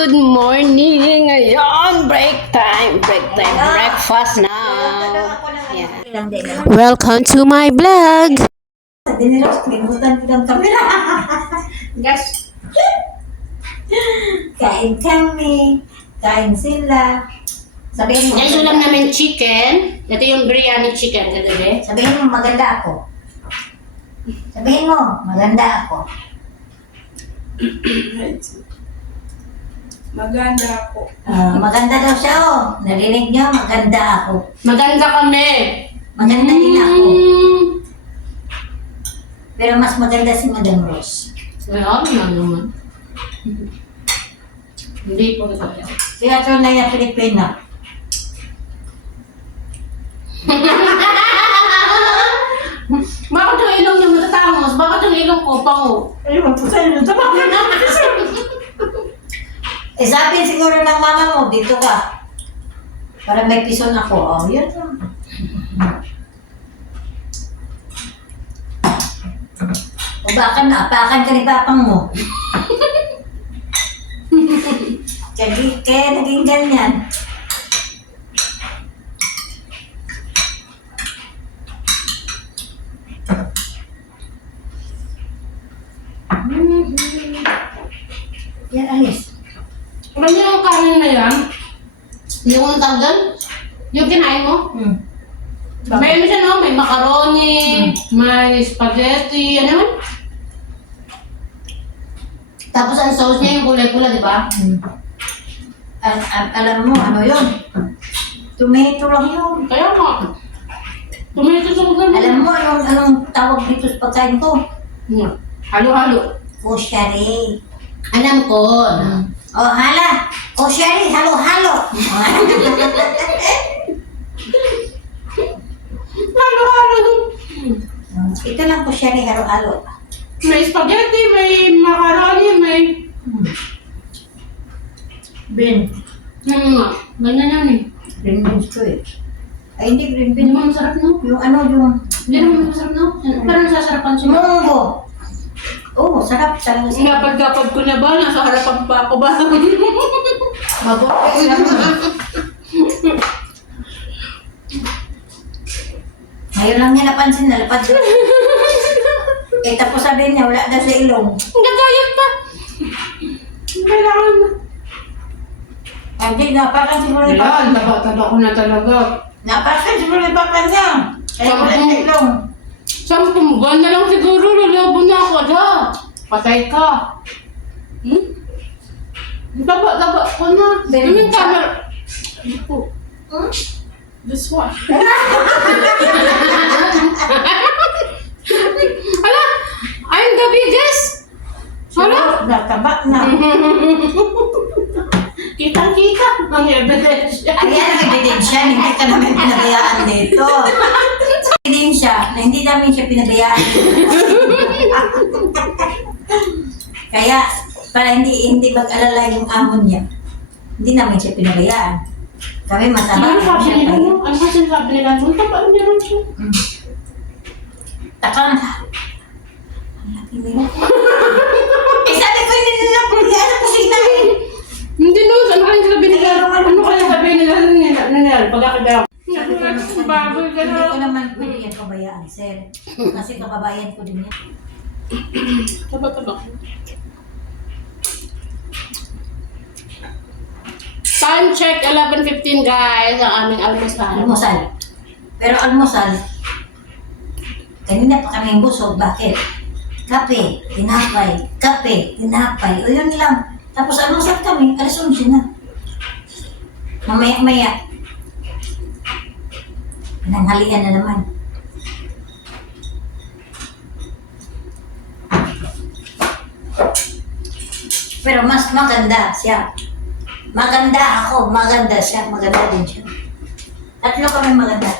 Good morning! Ngayon, break time, breakfast now. Yeah. Welcome to my vlog! Dinilos, kalimutan ko ng kamera. Guys, Kain kami, kain sila. Sabihin mo, guys, ulam namin chicken. Ito yung biryani chicken kagabi. sabihin mo maganda ako. Sabihin mo, maganda ako. Maganda ako. Maganda daw siya, oh. Narinig niyo, maganda ako. Maganda kami! Maganda din ako. Pero mas maganda si Madam Rose. Well, naman. Hindi po kaya. Kaya ito na yung Pilipina. Bakit yung ilong niya matatangos? Bakit yung ilong ko pango? Ayun, po sa'yo na Eh, sabi siguro ng mama mo, dito ka. Para may pison ako. Oh, yun lang. O baka naapakan ka ni papang mo. Kaya naging ganyan. Yan, alis. Alam niyo yung kanin na yan? Yung ang tawag doon? Yung kinain mo? May ano siya, no? May macaroni, may spaghetti, ano yun? Tapos ang sauce niya yung kulay-pula, di ba? Alam mo, ano yun? Tomato lang yun. Kaya nga. Tomato sauce lang. Alam mo, anong tawag dito sa pagkain ko? Halo-halo. Koshari. Alam ko. Oh, hala! Koshari, halo-halo! Halo-halo. Ito lang koshari, halo-halo. May spaghetti, may macaroni, may... Bean. Ganyan yan eh. Green beans ko eh. Ay, hindi green Hindi beans. mo masarap, no? Yung ano, yung... Hindi naman masarap, no? Parang nasasarapan siya. Munggo! Oo, sarap talaga siya. Napagkapag ko na ba? Nasa harapan pa ako ba? Mabuti lang. Ngayon lang niya napansin, nalapad doon. Eh, tapos sabihin niya, wala daw sa ilong. Ang gagayat pa. Kailangan na. Hindi, napakan siguro ni Papa. Ayan, taba-taba ko na talaga. Napakan siguro ni Papa niya. Kaya wala sa ilong. 10 buwan na lang siguro, lalabo na ako. Ala, patay ka. Taba-taba ko na. Yung camera. This one. Ala, I'm the biggest. Ala. Nataba na. Kitang-kita ang evidence. Ayan ang ebidensya, hindi ka namin pinabayaan dito. Ebidensya na hindi namin siya pinabayaan. Kaya, para hindi mag-alala yung amon niya, hindi namin siya pinabayaan. Kami masama. Ano sabi nila? Ano sabi nila? Ang taba nila siya. Takang. Ang laki nila. Eh sabi ko, hindi nila pinabayaan kasi namin. Hindi no, ano kaya sabi nila? Ano kaya sabi nila? Pagkakita. Baboy ka Hindi na. ko naman pwede yan pabayaan, sir. Kasi kababayan ko din yan. Taba-taba. Time check, 11:15 guys, ang aming almusal. Almusal. Pero almusal, kanina pa kami busog. Bakit? Kape, tinapay, kape, tinapay. O yun lang. Tapos almusal kami, alas 11 na. Mamaya-maya. Nanghalian na naman. Pero mas maganda siya. Maganda ako, maganda siya, maganda din siya. Tatlo kami maganda.